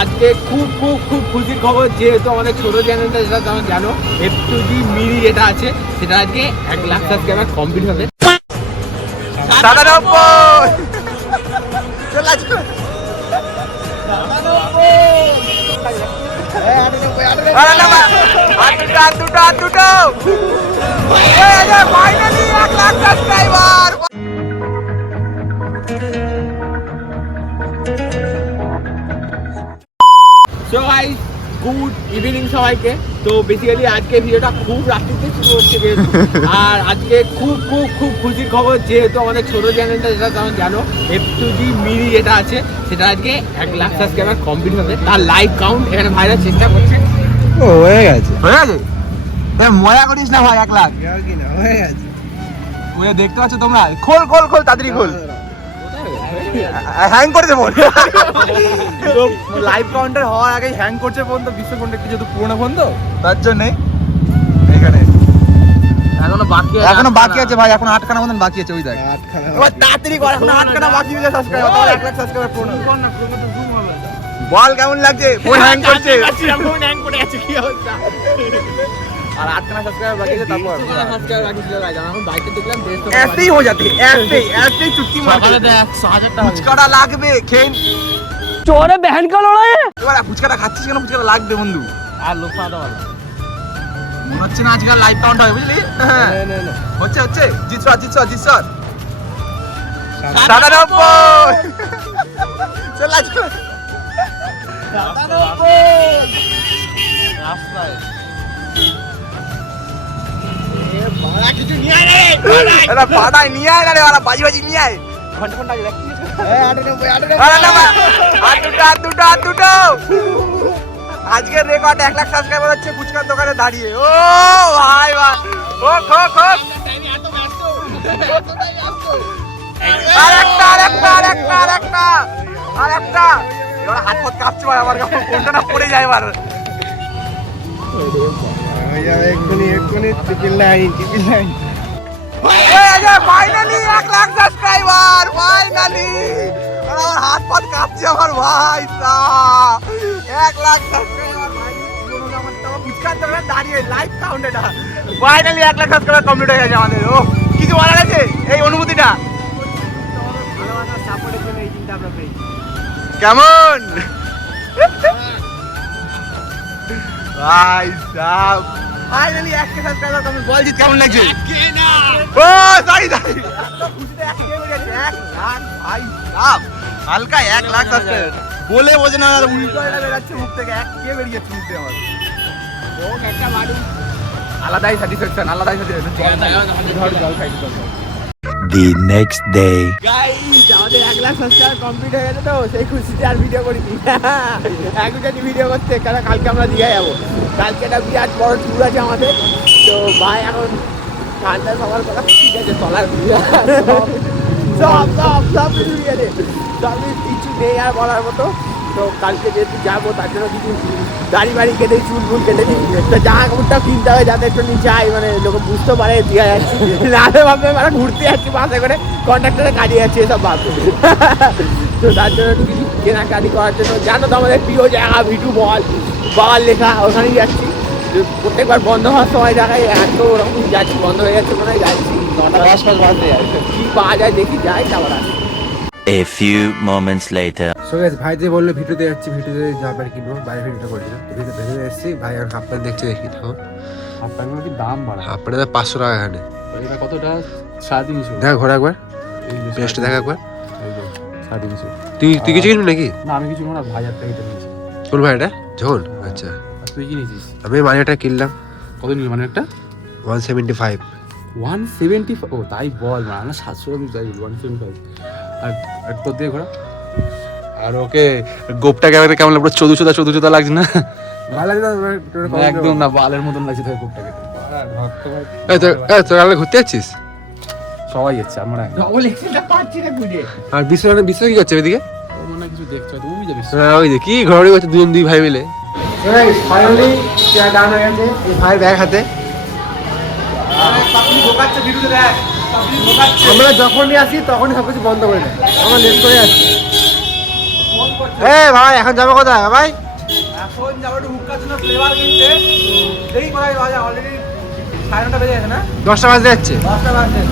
আজকে খুব খুব খুব খুশির খবর, যেহেতু আমাদের ছোট চ্যানেলটা যেটা তোমরা জানো F2G মিনি যেটা আছে সেটা আজকে 1 লাখ সাবস্ক্রাইবার কমপ্লিট হবে। সো গাইস গুড ইভিনিং সবাইকে। তো বেসিক্যালি আজকে ভিডিওটা খুব রাত্রিতে শুরু হচ্ছে আর আজকে খুব খুব খুব খুশির খবর, যেহেতু আমাদের ছোট চ্যানেলটা যেটা তোমরা জানো F2G মিনি যেটা আছে সেটা আজকে 1 লাখ সাবস্ক্রাইবার কমপ্লিট হবে। তার লাইভ কাউন্ট এখানে ভাইরা চেষ্টা করছে। হয়ে গেছে মজা করিস না ভাই, 1 লাখ হয়ে গেছে। ওই দেখতে পাচ্ছ তোমরা, খোল খোল খোল তাড়াতাড়ি খোল, হ্যাং করে দেবো। তো লাইভ কাউন্টার হওয়ার আগে হ্যাং করছে ফোন, তো বিশ্ব ফোনটা একটু যেহেতু পুরোনো ফোন তো তার জন্যই এখানে এখনো বাকি আছে ভাই, এখন 8খানা মতন বাকি আছে। ওই দেখ এবার তাড়াতাড়ি কর, এখন 8খানা বাকি হয়ে সাবস্ক্রাইবার, তাহলে 1 লাখ সাবস্ক্রাইবার পূর্ণ বল। কেমন লাগছে? ফোন হ্যাং করছে, ফোন হ্যাং করে আছে, কি অবস্থা? আর 8খানা সাবস্ক্রাইবার বাকি আছে। তারপর সাবস্ক্রাইবার বাকি ছিল গাইস, আমি বাইকে দেখলাম ऐसे ही हो जाती है, ऐसे ही चुटकी मार সকালে দেখ 1000 টাকা ফুচকাটা লাগবে খেন। চোরে বহন কা লড়াই। এবার ফুচকাটা খাচ্ছিস কেন? ফুচকাটা লাগবে বন্ধু। আর লোক পাওয়া ভালো মনে হচ্ছে না আজকাল লাইভ কাউন্ট হয়, বুঝলি? হ্যাঁ হচ্ছে হচ্ছে। জিতসর 97 চল আজকে 97 এরা পাড়ায় নিয়ে আয় না রে, ওরা বাজি বাজি নিয়ে আয়। ঘন্টা ঘন্টা রাখছিস? হ্যাঁ 98 দুটো। আজকের রেকর্ড 1 লাখ সাবস্ক্রাইবার হচ্ছে ফুচকার দোকানে দাঁড়িয়ে। ও ভাই ভাই, ও খো খো। আরেকটা। এবার হাত পথ কাঁপছে ভাই আমার, কোনটা না পড়ে যায় এবার। এক্ষুনি টিপিল line. Finally 1 lakh subscriber, finally. আমার হাত পথ কাঁপছে আমার ভাই সাহ। 1 লাখ সাবস্ক্রাইবার ভাই, ফুচকার দোকানে দাঁড়িয়ে লাইভ কাউন্ট এটা। ফাইনালি 1 লাখ সাবস্ক্রাইবার কমপ্লিট হয়ে গেছে আমাদের। ও কিছু বলার আছে এই অনুভূতিটা কেমন ভাই সাহ? Finally 1 K subscriber complete. বল জিত কেমন লাগছে? ও সরি 1 লাখ ভাই সাহ, হালকা 1 লাখ সাবস্ক্রাইবার বলে বোঝে না, উল্টো এটা বেরাচ্ছে মুখ থেকে। 1 কে বেরিয়েছে মুখ থেকে আমার। ও একটা মারু আলাদাই স্যাটিসফ্যাকশন, আলাদাই satisfaction. The next day. Guys আমাদের 1 লাখ সাবস্ক্রাইবার কমপ্লিট হয়ে গেছে, তো সেই খুশিতে আর ভিডিও করিনি। এখন যদি ভিডিও করতে, কারণ কালকে আমরা দীঘা যাবো। কালকে একটা বিরাট বড় ট্যুর আছে আমাদের। তো ভাই এখন ঠান্ডা সবার কথা ঠিক আছে, চলার সব ঠিক আছে, সব কিছু নেই আর বলার মতো। তো কালকে যেহেতু যাবো তার জন্য কিছু দাড়ি বাড়ি কেটে চুল ফুল কেটেছি, তো জামা কাপড়টাও কিনতে হবে যাতে একটু নিচে আই, মানে লোক বুঝতে পারে দীঘা যাচ্ছি, নাহলে ভাববে মানে ঘুরতে যাচ্ছি বাসে করে, কন্ট্রাক্টরে কাটিয়ে যাচ্ছে এসব ভাববে। তো তার জন্য একটু কিছু কেনাকাটি করার জন্য, জানো তো আমাদের প্রিয় জায়গা ভিটু বল বাবার লেখা, ওখানেই যাচ্ছি। প্রত্যেকবার বন্ধ হওয়ার সময় দেখায় এত ওরকম যাচ্ছি, বন্ধ হয়ে যাচ্ছে মনে হয়, যাচ্ছি 9টা 10 বাজতে যাচ্ছে, কি পাওয়া যায় দেখি, যাই তারপর আসি। A few moments later. So guys ভাই যে বললো ভিডিওতে যাচ্ছি, ভিডিওতে জামা প্যান্ট কিনবো, বাইরে ভিডিওটা করেছিলাম, ভিডিওতে এসেছি। ভাই আর হাফ প্যান্ট দেখছি, দেখি তো হাফ প্যান্টের কি দাম বাড়া? হাফ প্যান্ট 500 টাকা এখানে। এটা কতটা? 350। দেখ ঘোরা একবার, পেস্ট দেখ একবার। 350। তুই কিছু কিনবি নাকি? না আমি কিছু না, ভাই একটা এটা নিয়েছি। কোন ভাই এটা? ঝোল? আচ্ছা আর তুই কি নিয়েছিস? আমি মানিটা কিনলাম। কত নিলি মানে একটা? 175। 175? ও তাই বল, মানে 700 আমি চাই 175। আর তোর দিয়ে ঘোরা? আর ওকে গোপটা কেমন লাগলো? চোদা লাগছে না? ভালো লাগে না একদম, না বালের মতন লাগছে তোর কোপটাকে। তোর ঘুরতে যাচ্ছিস? সবাই যাচ্ছে, আমরা ডবল এক্সেলটা পাচ্ছি না ঘুরে। আর বিশ্ব কি করছে ওইদিকে? ও মনে কিছু দেখছো, তুমি যাবি? ওই যে কি ঘোরাঘুরি করছে দুই ভাই মিলে। ফাইনালি চেয়ার ডাউন হয়ে গেছে, এই ভাইয়ের ব্যাগ হাতে। আমরা যখনই আসি তখনই সবকিছু বন্ধ করে দেয়, আমরা লেট করে আসি। ভাই এখন যাবে কোথায় ভাই? এখন যাবো একটু হুক্কার জন্য ফ্লেভার কিনতে। দেরি করাই বাজে, অলরেডি 9:30 বেজে গেছে না? 10টা বাজতে যাচ্ছে। 10টা বাজে।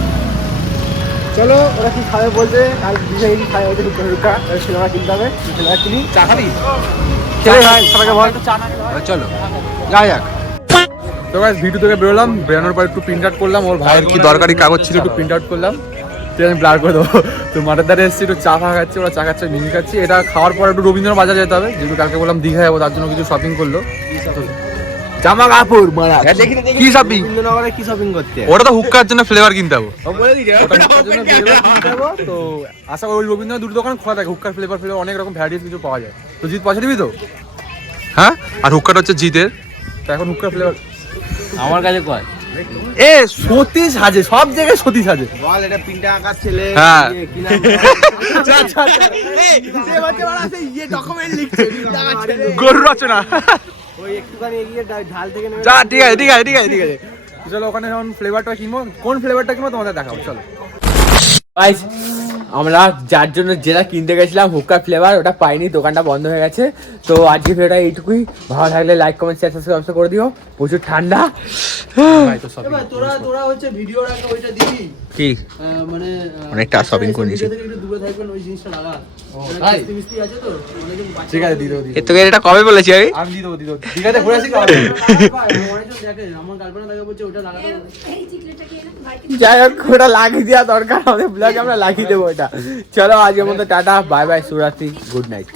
চলো ওরা কি খাবে বলছে, কাল বিজয় কি খাবে ওদের ঢুকা সিনেমা কিনতে হবে, সিনেমা কিনি। চা খাবি? খেলে ভাই সবাইকে বল। একটু চা না খেলে হয়? চলো যা যাক। তো গাইস ভিডিও থেকে বেরোলাম, বেরোনোর পর একটু প্রিন্ট আউট করলাম, ওর ভাইয়ের কি দরকারি কাগজ ছিল একটু প্রিন্ট আউট করলাম, তো আমি ব্লার করে দেবো। তো মাঠের ধারে এসেছি, একটু চা ফা খাচ্ছি, ওরা চা খাচ্ছে, মিনি খাচ্ছি। এটা খাওয়ার পর একটু রবীন্দ্র বাজার যেতে হবে, যেহেতু কালকে বললাম দীঘা যাবো, তার জন্য কিছু শপিং করলো। জামা কাপড় মারা কি শপিং? রবীন্দ্রনগরে কি শপিং করতে? ওটা তো হুক্কার জন্য ফ্লেভার কিনতে হবে, বলে দিই ওটা হুক্কার জন্য ফ্লেভার কিনতে হবে। তো আশা করি ওই রবীন্দ্র দুটো দোকান খোলা থাকে, হুক্কার ফ্লেভার অনেক রকম ভ্যারাইটিস কিছু পাওয়া যায়। তো জিত পয়সা দিবি তো? হ্যাঁ, আর হুক্কাটা হচ্ছে জিতের। তো এখন হুক্কার ফ্লেভার আমার কাছে কয় এ সতী সাজে, সব জায়গায় সতী সাজে। বল এটা পিনটা আঁকার ছেলে হ্যাঁ। কি নাম? সে বলছে বড় আছে ইয়ে ডকুমেন্ট লিখছে পিনটা আঁকার ছেলে। গরু রচনা। ওই একটুখানি এগিয়ে ঢাল থেকে নেমে যা, ঠিক আছে ঠিক আছে ঠিক আছে ঠিক আছে। চলো ওখানে যখন ফ্লেভারটা কিনবো, কোন ফ্লেভারটা কিনবো তোমাদের দেখাবো, চলো। গাইস আমরা যার জন্য যেটা কিনতে গেছিলাম হুক্কা ফ্লেভার, ওটা পাইনি, দোকানটা বন্ধ হয়ে গেছে। তো আজকে ভিডিওটা এইটুকুই, ভালো লাগলে লাইক কমেন্ট শেয়ার সাবস্ক্রাইব করে দিও। প্রচুর ঠান্ডা। তোরা হচ্ছে ভিডিও রাখা ওইটা দিবি কি মানে অনেকটা shopping করে নিয়েছি। একটু দূরে থাকবেন ওই জিনিসটা লাগা। তাই? মিষ্টি আছে তো অনেকজন বাচ্চা ঠিক আছে, দিয়ে দেবো এ তোকে এটা কবে বলেছি আমি? আমি দিয়ে দেবো দিয়ে দেবো। ঠিক আছে, ঘুরে আসি। অনেকজন দেখে আমার গার্লফ্রেন্ড তাকে বলছে ওটা লাগাতে। যাই হোক ওটা লাগিয়ে দেওয়া দরকার, আমাদের ব্লগে আমরা লাগিয়ে দেবো ওটা। চলো আজকের মতো টাটা, বাই বাই, শুভরাত্রি, গুড নাইট।